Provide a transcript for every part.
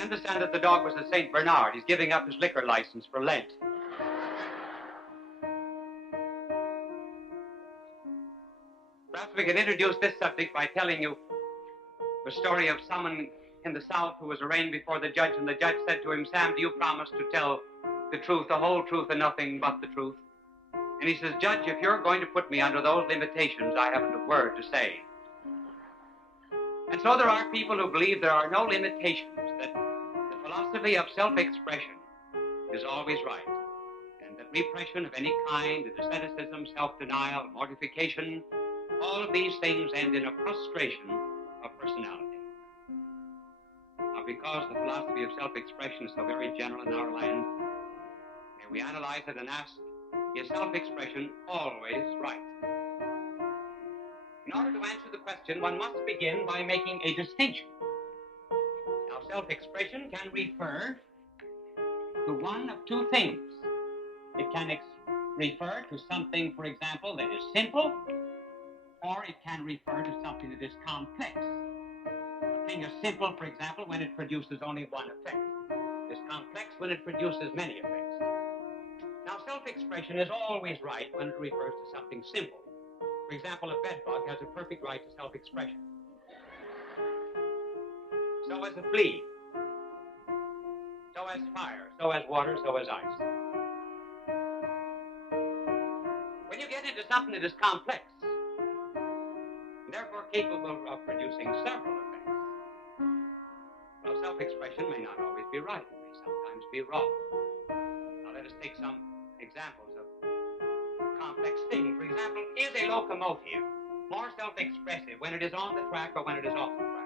I understand that the dog was a St. Bernard. He's giving up his liquor license for Lent. Perhaps we can introduce this subject by telling you the story of someone in the South who was arraigned before the judge, and the judge said to him, "Sam, do you promise to tell the truth, the whole truth, and nothing but the truth?" And he says, "Judge, if you're going to put me under those limitations, I haven't a word to say." And so there are people who believe there are no limitations, that the philosophy of self-expression is always right, and that repression of any kind, asceticism, self-denial, mortification, all of these things end in a frustration of personality. Now, because the philosophy of self-expression is so very general in our land, may we analyze it and ask, is self-expression always right? In order to answer the question, one must begin by making a distinction. Now, self-expression can refer to one of two things. It can refer to something, for example, that is simple, or it can refer to something that is complex. A thing is simple, for example, when it produces only one effect. It is complex when it produces many effects. Now, self-expression is always right when it refers to something simple. For example, a bedbug has a perfect right to self-expression. So has a flea. So has fire. So has water. So has ice. When you get into something that is complex, and therefore capable of producing several effects, well, self-expression may not always be right. It may sometimes be wrong. Now, let us take some examples of complex things. For example, is a locomotive more self-expressive when it is on the track or when it is off the track?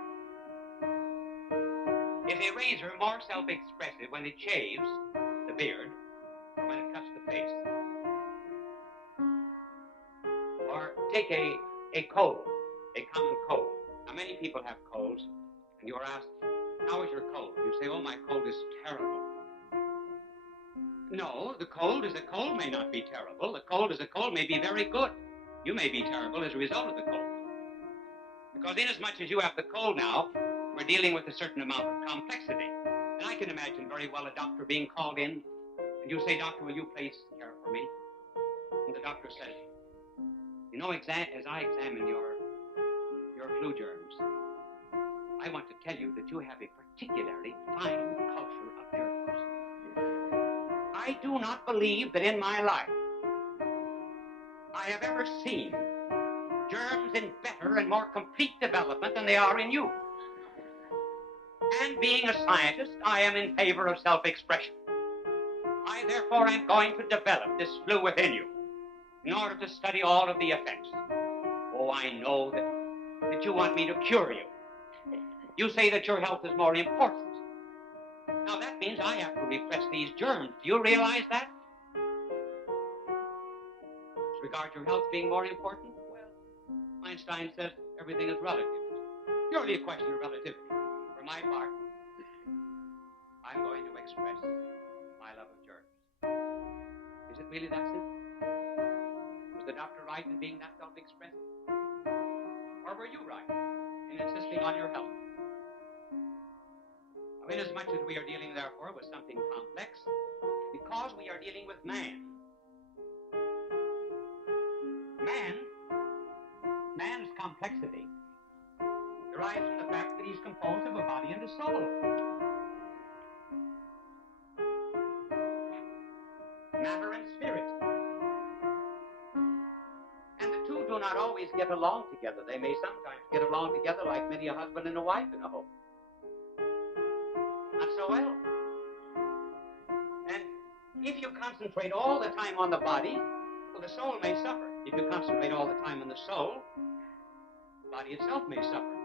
Is a razor more self-expressive when it shaves the beard or when it cuts the face? Or take a cold, a common cold. Now, many people have colds, and you are asked, "How is your cold?" You say, "Oh, my cold is terrible." No, the cold is a cold may not be terrible. The cold is a cold may be very good. You may be terrible as a result of the cold. Because inasmuch as you have the cold now, we're dealing with a certain amount of complexity. And I can imagine very well a doctor being called in, and you say, "Doctor, will you please care for me?" And the doctor says, "You know, as I examine your flu germs, I want to tell you that you have a particularly fine culture of germs. I do not believe that in my life I have ever seen germs in better and more complete development than they are in you. And being a scientist, I am in favor of self-expression. I therefore am going to develop this flu within you in order to study all of the effects. Oh, I know that you want me to cure you. You say that your health is more important. Now, that means I have to repress these germs. Do you realize that? As regards your health being more important, well, Einstein says everything is relative. Purely a question of relativity. For my part, I'm going to express my love of germs. Is it really that simple? Was the doctor right in being that self-expressive? Or were you right in insisting on your health? Inasmuch as we are dealing, therefore, with something complex, because we are dealing with man. Man's complexity derives from the fact that he's composed of a body and a soul. Matter and spirit. And the two do not always get along together. They may sometimes get along together like many a husband and a wife in a home. Not so well. And if you concentrate all the time on the body, well, the soul may suffer. If you concentrate all the time on the soul, the body itself may suffer.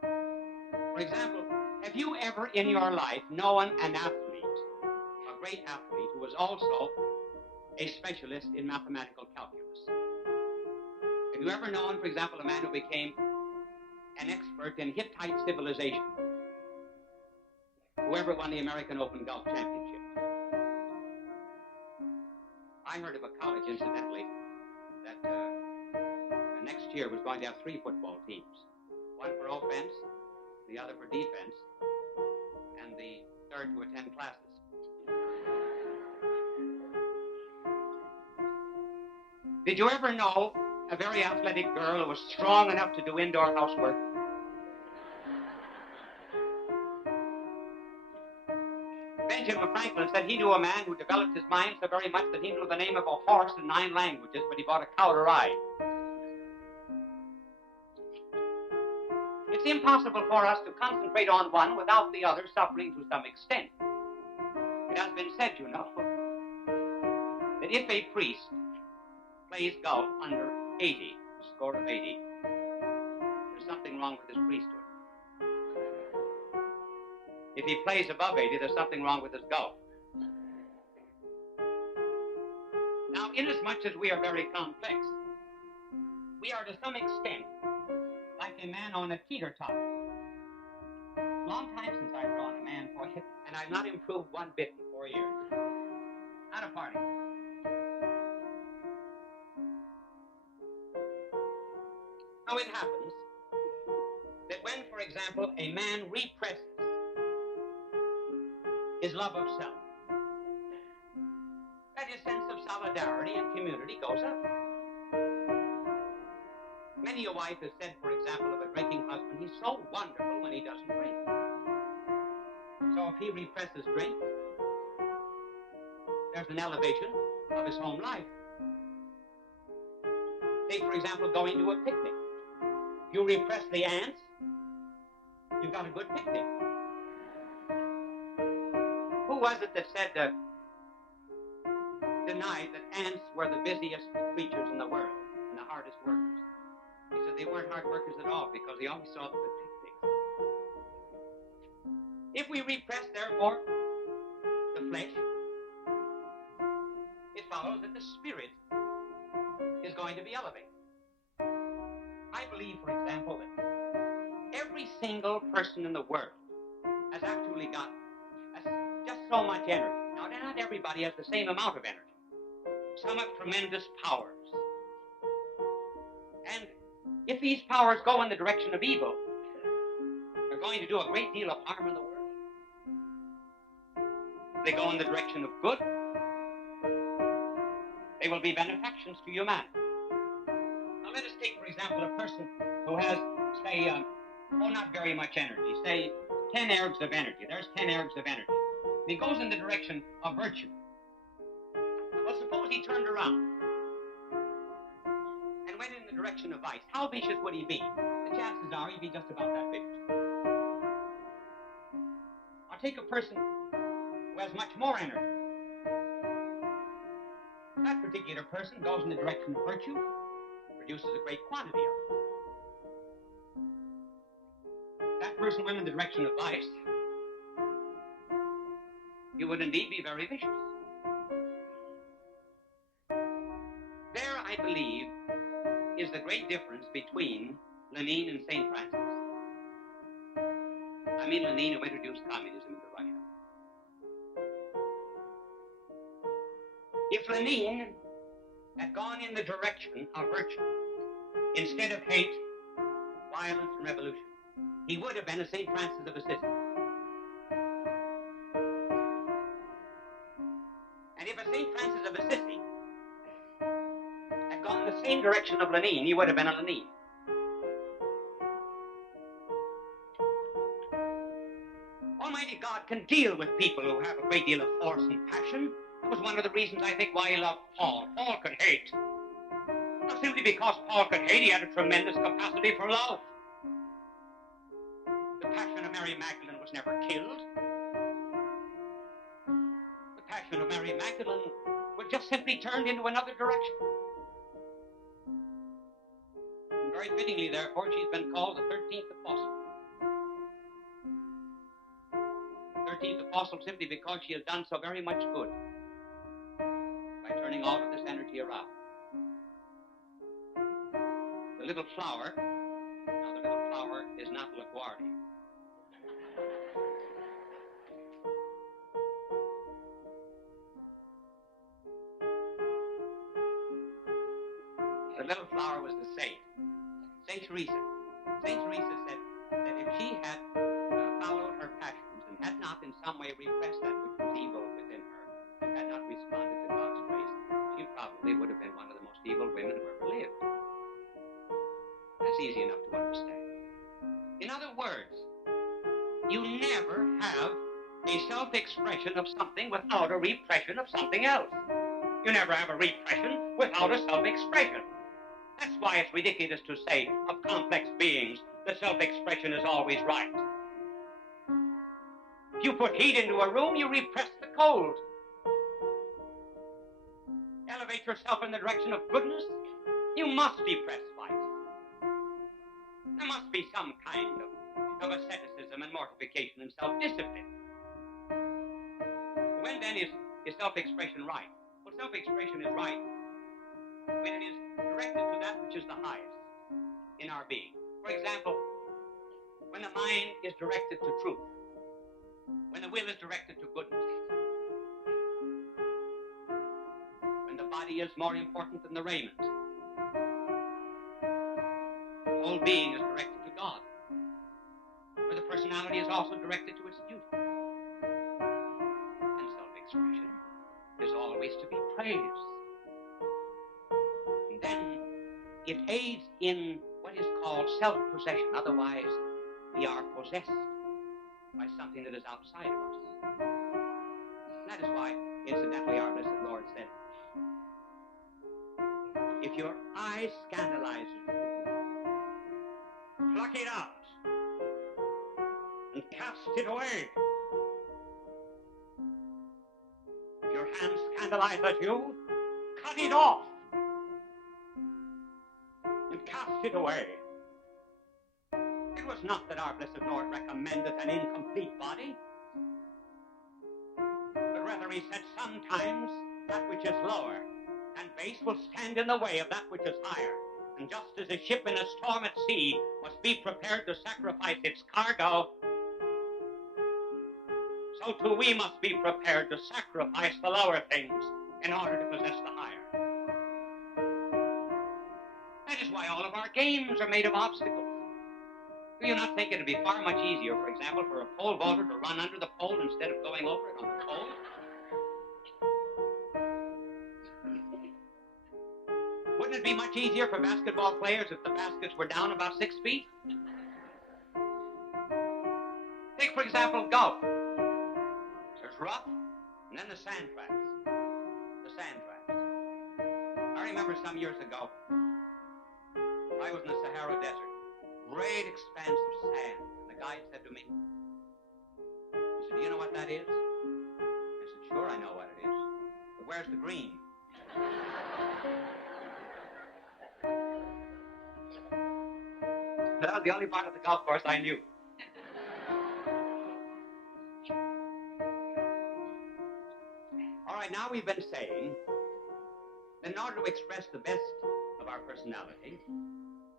For example, have you ever in your life known an athlete, a great athlete, who was also a specialist in mathematical calculus? Have you ever known, for example, a man who became an expert in Hittite civilization? Whoever won the American Open Golf Championship. I heard of a college, incidentally, that next year was going to have 3 football teams. One for offense, the other for defense. And the third to attend classes. Did you ever know a very athletic girl who was strong enough to do indoor housework? Benjamin Franklin said he knew a man who developed his mind so very much that he knew the name of a horse in 9 languages, but he bought a cow to ride. It's impossible for us to concentrate on one without the other suffering to some extent. It has been said, you know, that if a priest plays golf under 80, a score of 80, there's something wrong with his priesthood. If he plays above 80, there's something wrong with his golf. Now, inasmuch as we are very complex, we are to some extent like a man on a teeter-totter. Long time since I've drawn a man for you, and I've not improved one bit in 4 years. Not a party. Now, it happens that when, for example, a man represses his love of self, that his sense of solidarity and community goes up. Many a wife has said, for example, of a drinking husband, he's so wonderful when he doesn't drink. So if he represses drink, there's an elevation of his home life. Take, for example, going to a picnic. If you repress the ants, you've got a good picnic. Who was it that said, denied that ants were the busiest creatures in the world and the hardest workers? He said they weren't hard workers at all because he always saw the good picnics. If we repress, therefore, the flesh, it follows that the spirit is going to be elevated. I believe, for example, that every single person in the world has actually got just so much energy. Now, not everybody has the same amount of energy. Some have tremendous powers. And if these powers go in the direction of evil, they're going to do a great deal of harm in the world. If they go in the direction of good, they will be benefactions to humanity. Now let us take, for example, a person who has, say, not very much energy, say 10 ergs of energy. There's 10 ergs of energy. He goes in the direction of virtue. Well, suppose he turned around and went in the direction of vice. How vicious would he be? The chances are he'd be just about that vicious. I'll take a person who has much more energy. That particular person goes in the direction of virtue, produces a great quantity of it. That person went in the direction of vice. You would indeed be very vicious. There, I believe, is the great difference between Lenin and St. Francis. I mean Lenin, who introduced communism into Russia. If Lenin had gone in the direction of virtue, instead of hate, violence, and revolution, he would have been a St. Francis of Assisi. And if a St. Francis of Assisi had gone in the same direction of Lenin, he would have been a Lenin. Almighty God can deal with people who have a great deal of force and passion. That was one of the reasons, I think, why he loved Paul. Paul could hate. Not simply because Paul could hate, he had a tremendous capacity for love. The passion of Mary Magdalene was never killed. The passion of Mary Magdalene was just simply turned into another direction. And very fittingly, therefore, she's been called the 13th apostle. 13th apostle simply because she has done so very much good by turning all of this energy around. The little flower, now the little flower is not LaGuardia. The little flower was the saint, Saint Teresa. Saint Teresa said that if she had followed her passions and had not, in way repressed that which was evil within her and had not responded to God's grace, she probably would have been one of the most evil women who ever lived. That's easy enough to understand. In other words, you never have a self-expression of something without a repression of something else. You never have a repression without a self-expression. That's why it's ridiculous to say of complex beings that self-expression is always right. If you put heat into a room, you repress the cold. Elevate yourself in the direction of goodness, you must repress vice. There must be some kind of asceticism and mortification and self-discipline. When then is self-expression right? Well, self-expression is right when it is directed to that which is the highest in our being. For example, when the mind is directed to truth, when the will is directed to goodness, when the body is more important than the raiment, the whole being is directed to God, where the personality is also directed to its duty. And self-expression is always to be praised. And then it aids in what is called self-possession. Otherwise, we are possessed by something that is outside of us. That is why, incidentally, our blessed Lord said, if your eye scandalizes you, pluck it out and cast it away. If your hand scandalizes you, cut it off and cast it away. It was not that our blessed Lord recommended an incomplete body, but rather he said sometimes that which is lower and base will stand in the way of that which is higher. And just as a ship in a storm at sea must be prepared to sacrifice its cargo, so too we must be prepared to sacrifice the lower things in order to possess the higher. That is why all of our games are made of obstacles. Do you not think it would be far much easier, for example, for a pole vaulter to run under the pole instead of going over it on the pole? Wouldn't it be much easier for basketball players if the baskets were down about 6 feet? Take, for example, golf. There's rough, and then the sand traps. The sand traps. I remember some years ago, I was in the Sahara Desert. Great expanse of sand. And the guide said to me, he said, do you know what that is? I said, sure, I know what it is. But where's the green? That was the only part of the golf course I knew. All right, now we've been saying that in order to express the best of our personality,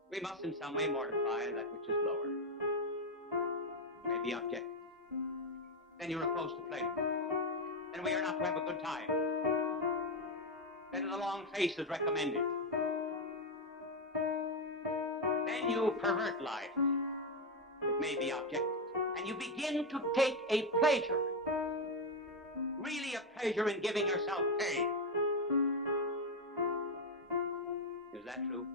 we must in some way mortify that which is lower. Maybe objective. Then you're opposed to pleasure. Then we are not to have a good time. Then the long face is recommended. Then you pervert life. It may be objective. And you begin to take a pleasure. Really a pleasure in giving yourself pain. Is that true?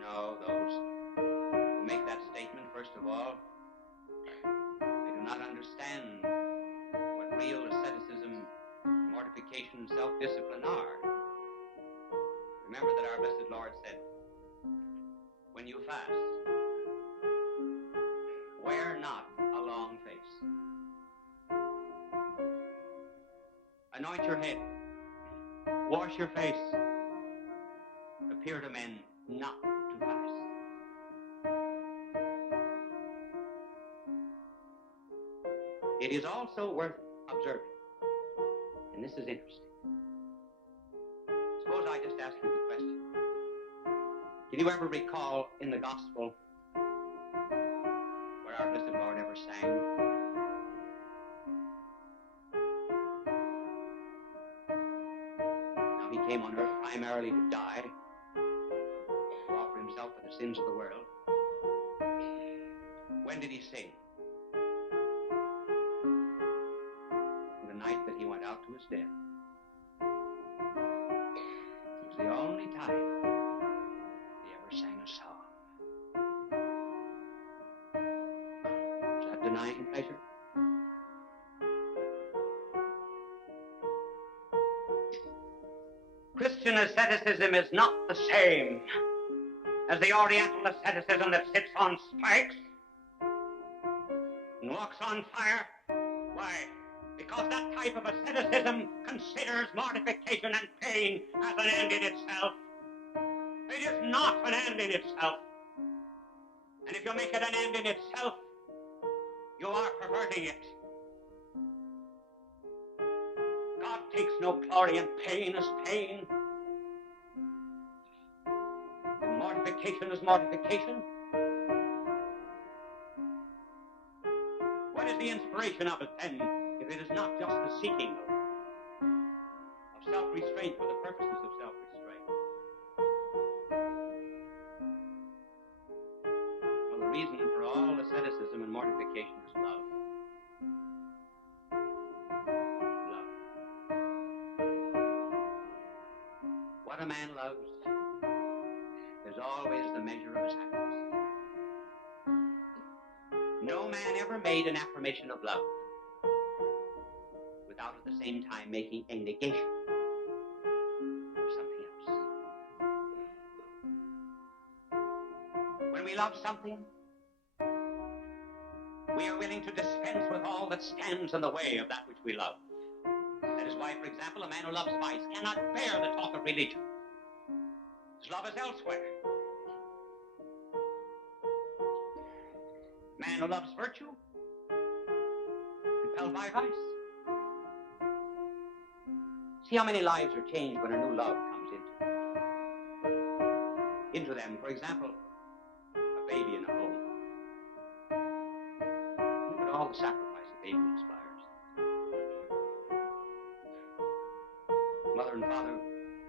No, those who make that statement, first of all, they do not understand what real asceticism, mortification, and self-discipline are. Remember that our blessed Lord said, when you fast, wear not a long face. Anoint your head. Wash your face. Appear to men not to fast. It is also worth observing, and this is interesting. Suppose I just ask you the question. Can you ever recall in the gospel where our blessed Lord ever sang? Now he came on earth primarily to die, to offer himself for the sins of the world. When did he sing? denying pleasure. Christian asceticism is not the same as the Oriental asceticism that sits on spikes and walks on fire. Why? Because that type of asceticism considers mortification and pain as an end in itself. It is not an end in itself. And if you make it an end in itself, you are perverting it. God takes no glory in pain as pain. And mortification is mortification. What is the inspiration of it then, if it is not just the seeking of self-restraint for the purposes of self-restraint? Well, the reason for all asceticism and mortification is love. What a man loves is always the measure of his happiness. No man ever made an affirmation of love without at the same time making a negation of something else. When we love something, we are willing to dispense with all that stands in the way of that which we love. That is why, for example, a man who loves vice cannot bear the talk of religion. His love is elsewhere. A man who loves virtue, repelled by vice. See how many lives are changed when a new love comes into them. For example, a baby in a home. Look at all the sacrifice a baby inspires. Mother and father,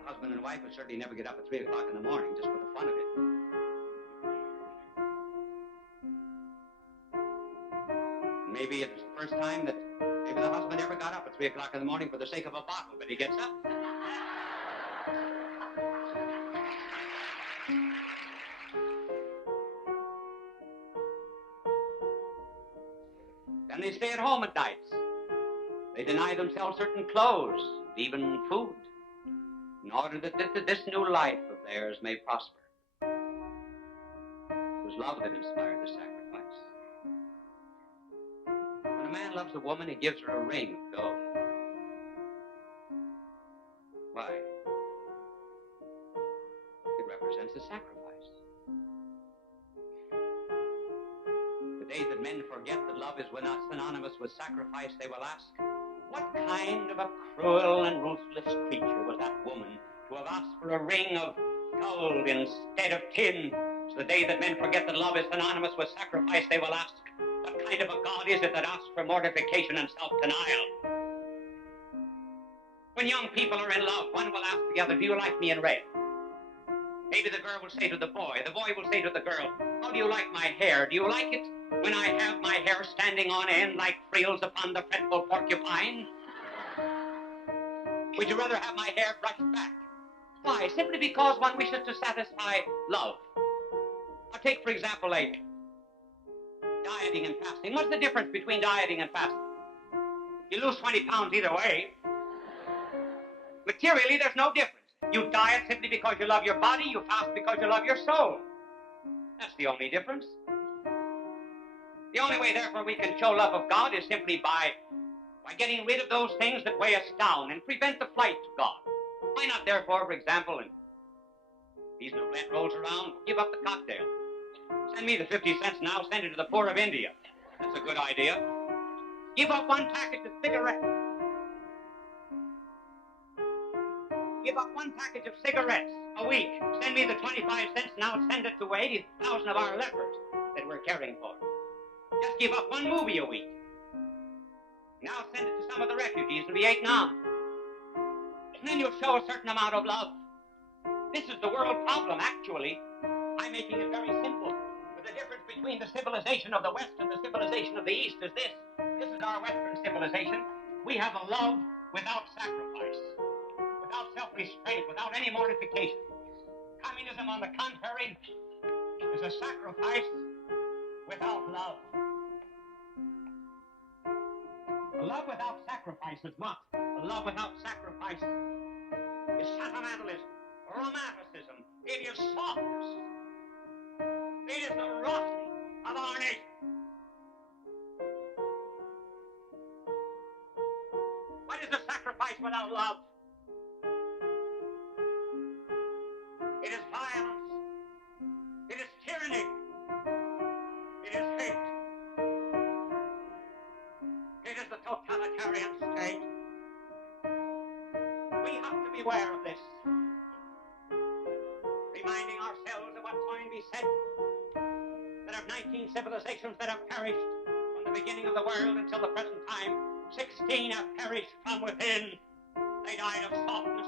husband and wife would certainly never get up at 3 o'clock in the morning just for the fun of it. Maybe it's the first time that maybe the husband ever got up at 3 o'clock in the morning for the sake of a bottle, but he gets up. Then they stay at home at nights. They deny themselves certain clothes, even food, in order that this new life of theirs may prosper. It was love that inspired the sacrifice. When a man loves a woman, he gives her a ring of gold. Why? It represents a sacrifice. The day that men forget that love is synonymous with sacrifice, they will ask, what kind of a cruel and ruthless creature was that woman to have asked for a ring of gold instead of tin? So the day that men forget that love is synonymous with sacrifice, they will ask, what kind of a God is it that asks for mortification and self-denial? When young people are in love, one will ask the other, do you like me in red? Maybe the girl will say to the boy will say to the girl, how do you like my hair? Do you like it when I have my hair standing on end like frills upon the fretful porcupine? Would you rather have my hair brushed back? Why? Simply because one wishes to satisfy love. Now take, for example, like dieting and fasting. What's the difference between dieting and fasting? You lose 20 pounds either way. Materially, there's no difference. You diet simply because you love your body. You fast because you love your soul. That's the only difference. The only way, therefore, we can show love of God is simply by getting rid of those things that weigh us down and prevent the flight to God. Why not, therefore, for example, and season of Lent rolls around, give up the cocktail. Send me the 50 cents now, send it to the poor of India. That's a good idea. Give up one package of cigarettes. Give up one package of cigarettes a week. Send me the 25 cents now, send it to 80,000 of our lepers that we're caring for. Just give up one movie a week. Now send it to some of the refugees in Vietnam. And then you'll show a certain amount of love. This is the world problem, actually. I'm making it very simple. But the difference between the civilization of the West and the civilization of the East is this. This is our Western civilization. We have a love without sacrifice, without self-restraint, without any mortification. Communism, on the contrary, is a sacrifice without love. Love without sacrifice is what? Love without sacrifice is sentimentalism, romanticism. It is softness. It is the rotting of our nation. What is a sacrifice without love? It is violence. It is tyranny. It is hate. It is the totalitarian state. We have to beware of this. Reminding ourselves of what Toynbee said, that of 19 civilizations that have perished from the beginning of the world until the present time, 16 have perished from within. They died of softness.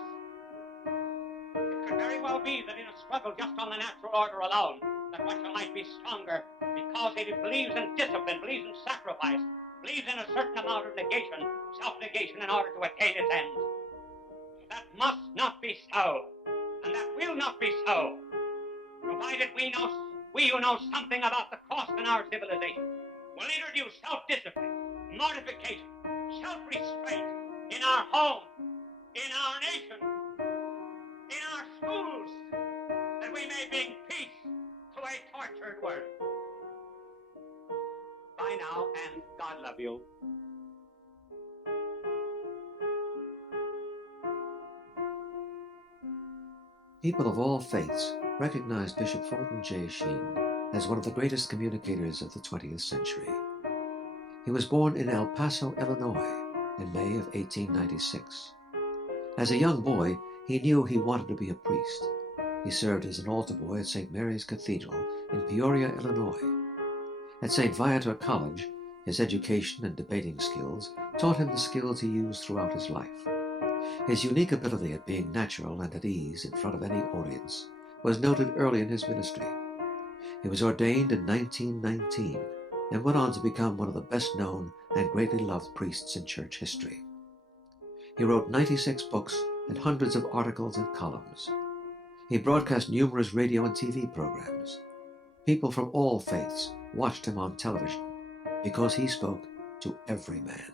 It could very well be that in a struggle just on the natural order alone, that Russia might be stronger because it believes in discipline, believes in sacrifice, believes in a certain amount of negation, self-negation in order to attain its ends. That must not be so, and that will not be so, provided we who know something about the cost in our civilization will introduce self-discipline, mortification, self-restraint in our home, in our nation, in our schools, that we may bring peace to a tortured world. Bye now, and God love you. People of all faiths recognize Bishop Fulton J. Sheen as one of the greatest communicators of the 20th century. He was born in El Paso, Illinois, in May of 1896. As a young boy, he knew he wanted to be a priest. He served as an altar boy at St. Mary's Cathedral in Peoria, Illinois. At St. Viator College, his education and debating skills taught him the skills he used throughout his life. His unique ability at being natural and at ease in front of any audience was noted early in his ministry. He was ordained in 1919 and went on to become one of the best-known and greatly loved priests in church history. He wrote 96 books and hundreds of articles and columns. He broadcast numerous radio and TV programs. People from all faiths watched him on television because he spoke to every man.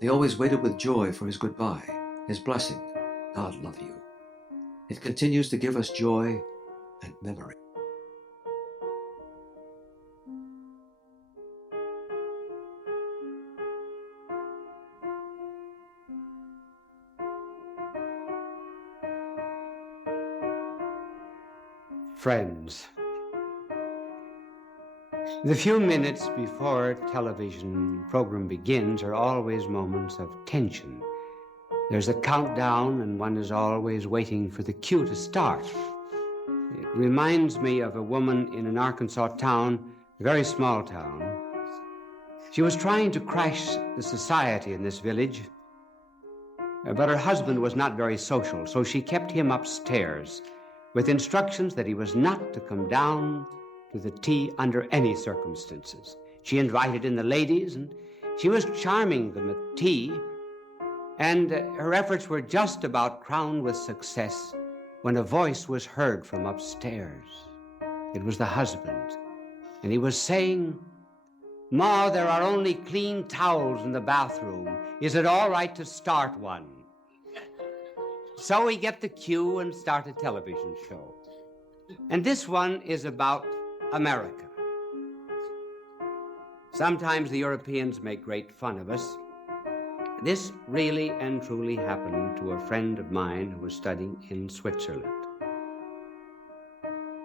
They always waited with joy for his goodbye, his blessing, God love you. It continues to give us joy and memory. Friends, the few minutes before a television program begins are always moments of tension. There's a countdown and one is always waiting for the cue to start. It reminds me of a woman in an Arkansas town, a very small town. She was trying to crash the society in this village, but her husband was not very social, so she kept him upstairs with instructions that he was not to come down to the tea under any circumstances. She invited in the ladies, and she was charming them at tea, and her efforts were just about crowned with success when a voice was heard from upstairs. It was the husband, and he was saying, "Ma, there are only clean towels in the bathroom. Is it all right to start one?" So we get the cue and start a television show. And this one is about America. Sometimes the Europeans make great fun of us. This really and truly happened to a friend of mine who was studying in Switzerland.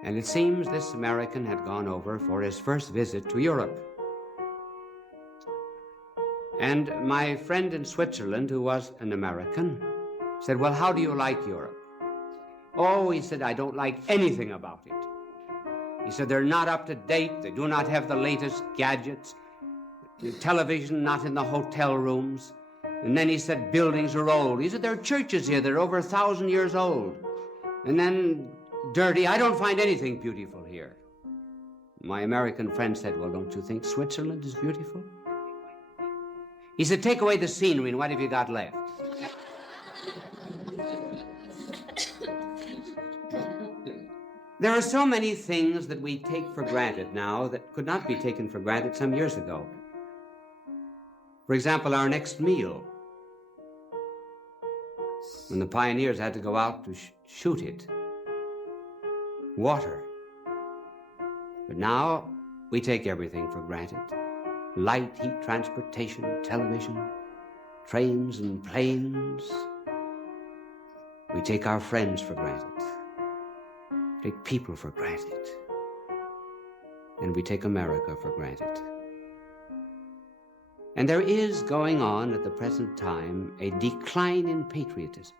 And it seems this American had gone over for his first visit to Europe. And my friend in Switzerland, who was an American, said, "Well, how do you like Europe?" "Oh," he said, "I don't like anything about it." He said, "They're not up to date. They do not have the latest gadgets. The television not in the hotel rooms." And then he said, "Buildings are old." He said, "There are churches here that are over 1,000 years old." And then dirty. "I don't find anything beautiful here." My American friend said, "Well, don't you think Switzerland is beautiful?" He said, "Take away the scenery, and what have you got left?" There are so many things that we take for granted now that could not be taken for granted some years ago. For example, our next meal. When the pioneers had to go out to shoot it. Water. But now we take everything for granted. Light, heat, transportation, television, trains and planes. We take our friends for granted. Take people for granted. And we take America for granted. And there is going on at the present time a decline in patriotism.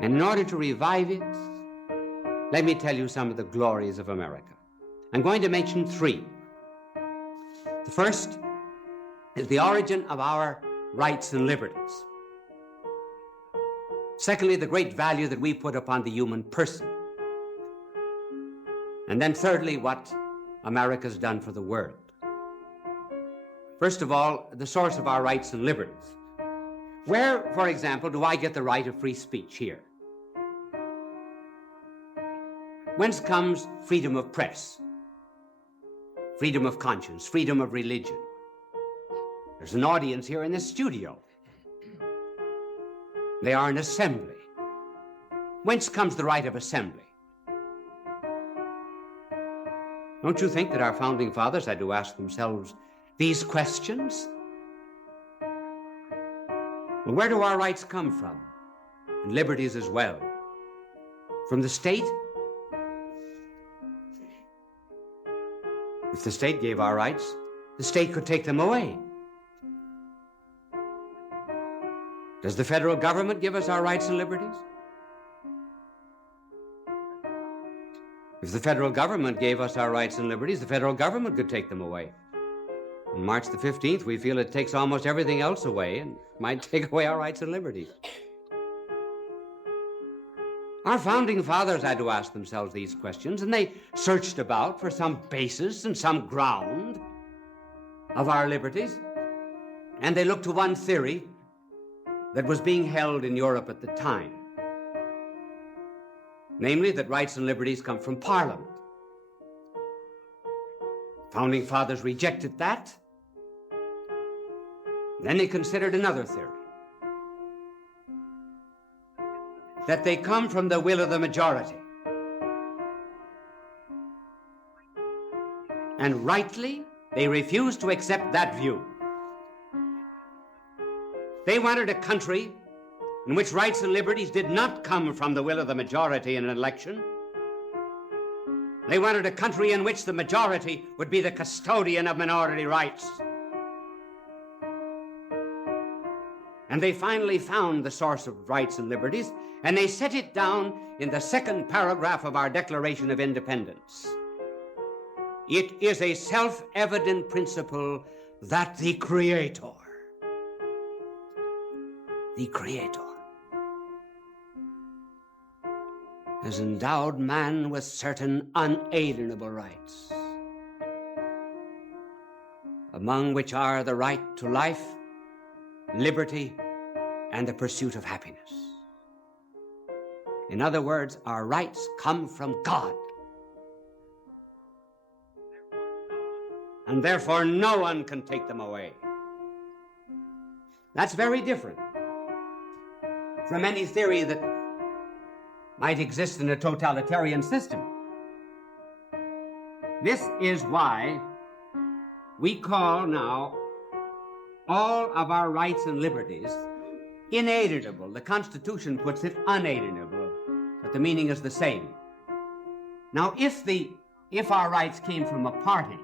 And in order to revive it, let me tell you some of the glories of America. I'm going to mention three. The first is the origin of our rights and liberties. Secondly, the great value that we put upon the human person. And then thirdly, what America's done for the world. First of all, the source of our rights and liberties. Where, for example, do I get the right of free speech here? Whence comes freedom of press, freedom of conscience, freedom of religion? There's an audience here in this studio. They are an assembly. Whence comes the right of assembly? Don't you think that our founding fathers had to ask themselves these questions? Well, where do our rights come from? And liberties as well. From the state? If the state gave our rights, the state could take them away. Does the federal government give us our rights and liberties? If the federal government gave us our rights and liberties, the federal government could take them away. On March the 15th, we feel it takes almost everything else away and might take away our rights and liberties. Our founding fathers had to ask themselves these questions, and they searched about for some basis and some ground of our liberties. And they looked to one theory that was being held in Europe at the time. Namely, that rights and liberties come from Parliament. Founding fathers rejected that. Then they considered another theory. That they come from the will of the majority. And rightly, they refused to accept that view. They wanted a country in which rights and liberties did not come from the will of the majority in an election. They wanted a country in which the majority would be the custodian of minority rights. And they finally found the source of rights and liberties, and they set it down in the second paragraph of our Declaration of Independence. It is a self-evident principle that the Creator, has endowed man with certain unalienable rights, among which are the right to life, liberty, and the pursuit of happiness. In other words, our rights come from God. And therefore no one can take them away. That's very different from any theory that might exist in a totalitarian system. This is why we call now all of our rights and liberties inalienable. The Constitution puts it unalienable, but the meaning is the same. Now, if our rights came from a party,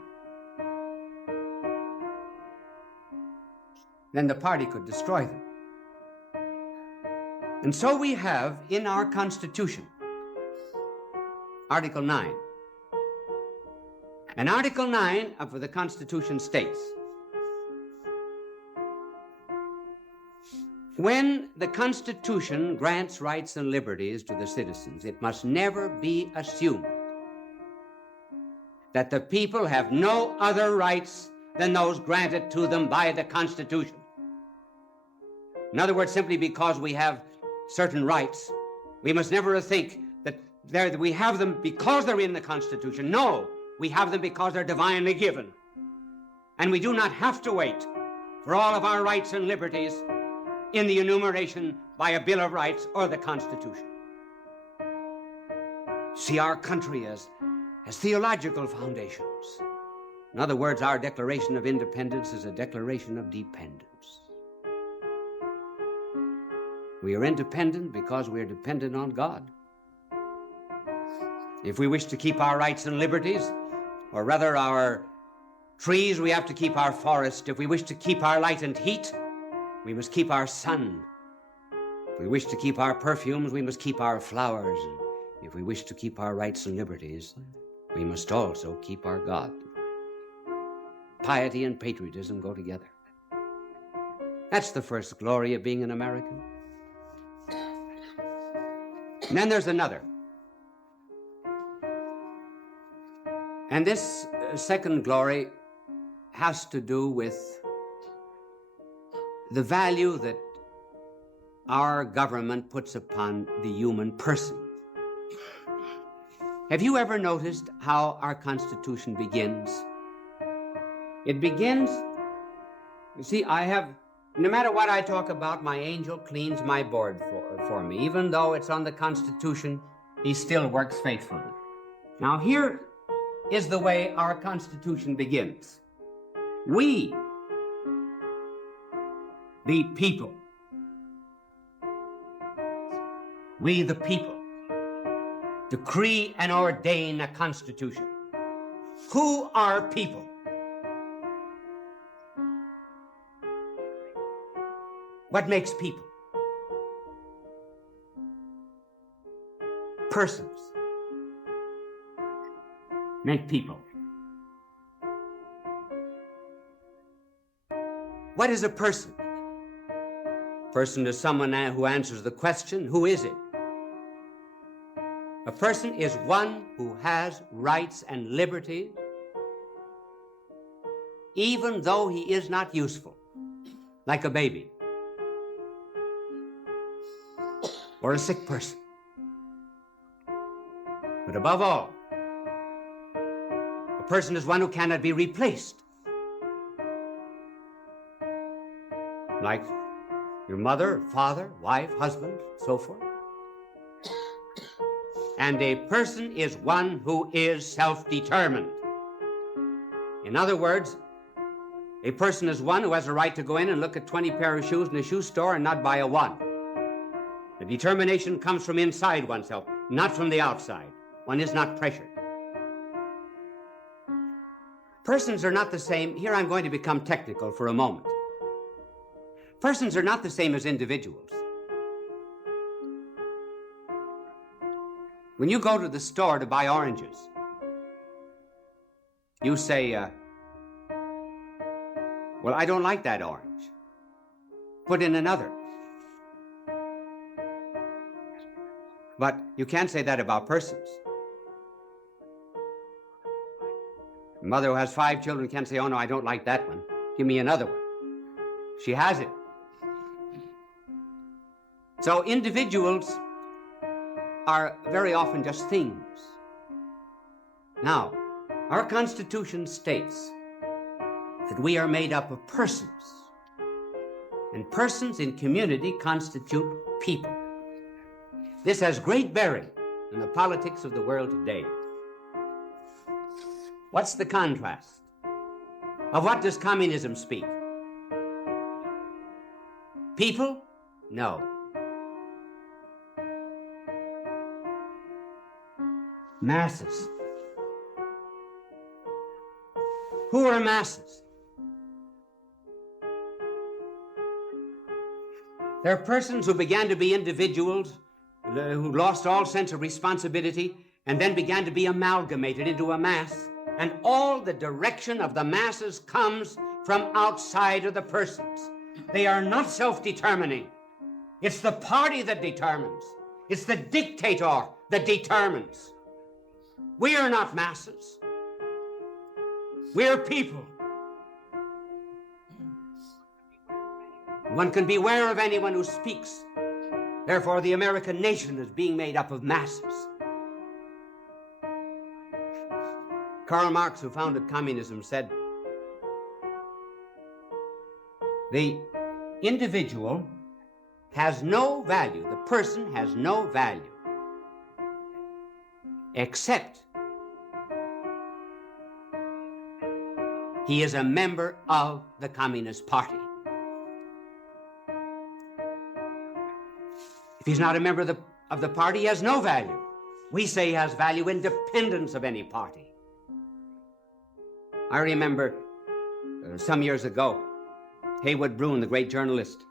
then the party could destroy them. And so we have in our Constitution, Article 9. And Article 9 of the Constitution states, when the Constitution grants rights and liberties to the citizens, it must never be assumed that the people have no other rights than those granted to them by the Constitution. In other words, simply because we have certain rights, we must never think that we have them because they're in the Constitution. No, we have them because they're divinely given. And we do not have to wait for all of our rights and liberties in the enumeration by a Bill of Rights or the Constitution. See our country as theological foundations. In other words, our Declaration of Independence is a declaration of dependence. We are independent because we are dependent on God. If we wish to keep our rights and liberties, or rather our trees, we have to keep our forest. If we wish to keep our light and heat, we must keep our sun. If we wish to keep our perfumes, we must keep our flowers. If we wish to keep our rights and liberties, we must also keep our God. Piety and patriotism go together. That's the first glory of being an American. And then there's another. And this second glory has to do with the value that our government puts upon the human person. Have you ever noticed how our Constitution begins? It begins, you see, no matter what I talk about, my angel cleans my board for me. Even though it's on the Constitution, he still works faithfully. Now here is the way our Constitution begins. We, the people, decree and ordain a Constitution. Who are people? What makes people? Persons make people. What is a person? Person is someone who answers the question, who is it? A person is one who has rights and liberties, even though he is not useful, like a baby or a sick person. But above all, a person is one who cannot be replaced, like your mother, father, wife, husband, so forth. And a person is one who is self-determined. In other words, a person is one who has a right to go in and look at 20 pair of shoes in a shoe store and not buy a one. The determination comes from inside oneself, not from the outside. One is not pressured. Persons are not the same. Here I'm going to become technical for a moment. Persons are not the same as individuals. When you go to the store to buy oranges, you say, well, I don't like that orange. Put in another. But you can't say that about persons. A mother who has 5 children can't say, oh no, I don't like that one. Give me another one. She has it. So individuals are very often just things. Now, our Constitution states that we are made up of persons, and persons in community constitute people. This has great bearing in the politics of the world today. What's the contrast? Of what does communism speak? People? No. Masses. Who are masses? They're persons who began to be individuals, who lost all sense of responsibility, and then began to be amalgamated into a mass, and all the direction of the masses comes from outside of the persons. They are not self-determining. It's the party that determines. It's the dictator that determines. We are not masses. We are people. One can beware of anyone who speaks. Therefore, the American nation is being made up of masses. Karl Marx, who founded communism, said, The individual has no value, the person has no value, except he is a member of the Communist Party. If he's not a member of the party, he has no value. We say he has value independent of any party. I remember some years ago, Haywood Broun, the great journalist,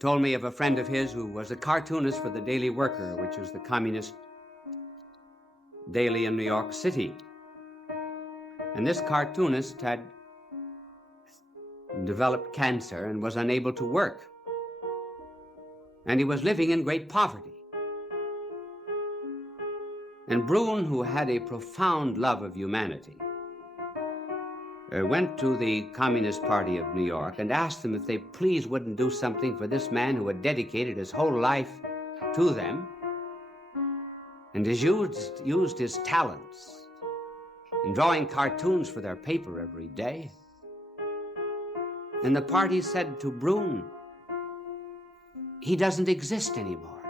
told me of a friend of his who was a cartoonist for the Daily Worker, which was the communist daily in New York City. And this cartoonist had developed cancer and was unable to work. And he was living in great poverty. And Broun, who had a profound love of humanity, went to the Communist Party of New York and asked them if they please wouldn't do something for this man who had dedicated his whole life to them and has used his talents in drawing cartoons for their paper every day. And the party said to Broun, he doesn't exist anymore.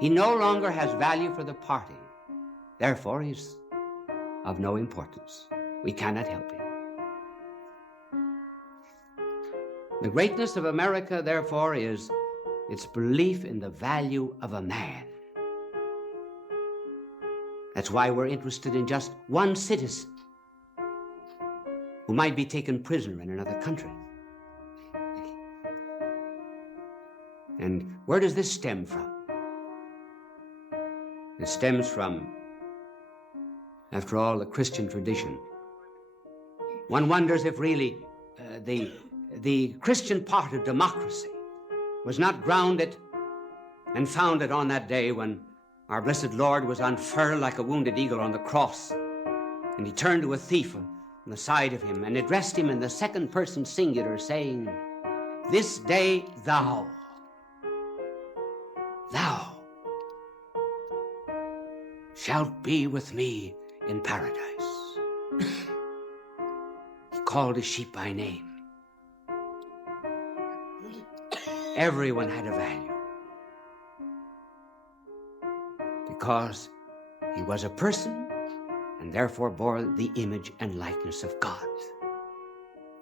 He no longer has value for the party. Therefore, he's of no importance. We cannot help him. The greatness of America, therefore, is its belief in the value of a man. That's why we're interested in just one citizen who might be taken prisoner in another country. And where does this stem from? It stems from, after all, the Christian tradition. One wonders if really the Christian part of democracy was not grounded and founded on that day when our blessed Lord was unfurled like a wounded eagle on the cross, and he turned to a thief on the side of him and addressed him in the second person singular, saying, "This day thou shalt be with me in paradise." He called his sheep by name. Everyone had a value because he was a person and therefore bore the image and likeness of God.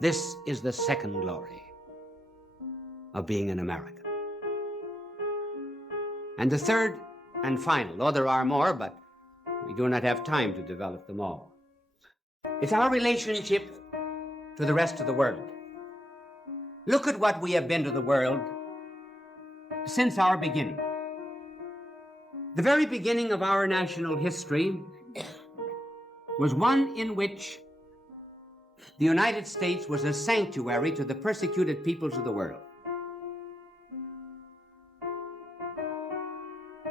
This is the second glory of being an American. And the third and final, though there are more, but we do not have time to develop them all, it's our relationship to the rest of the world. Look at what we have been to the world since our beginning. The very beginning of our national history was one in which the United States was a sanctuary to the persecuted peoples of the world.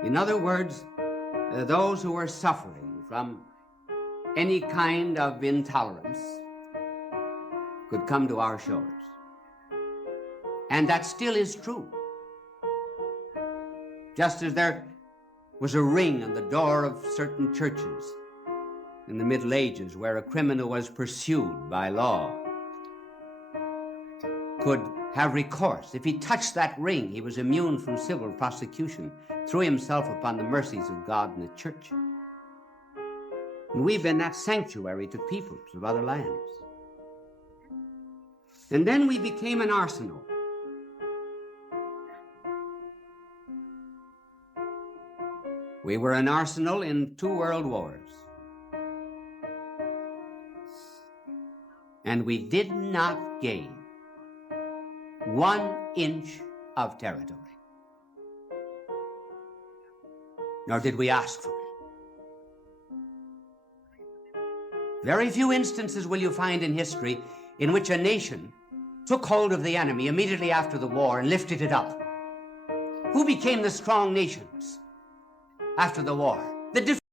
In other words, those who were suffering from any kind of intolerance could come to our shores. And that still is true. Just as there was a ring on the door of certain churches in the Middle Ages where a criminal was pursued by law could have recourse. If he touched that ring, he was immune from civil prosecution, threw himself upon the mercies of God and the church. And we've been that sanctuary to peoples of other lands. And then we became an arsenal. We were an arsenal in 2 world wars. And we did not gain 1 inch of territory. Nor did we ask for it. Very few instances will you find in history in which a nation took hold of the enemy immediately after the war and lifted it up. Who became the strong nations after the war? The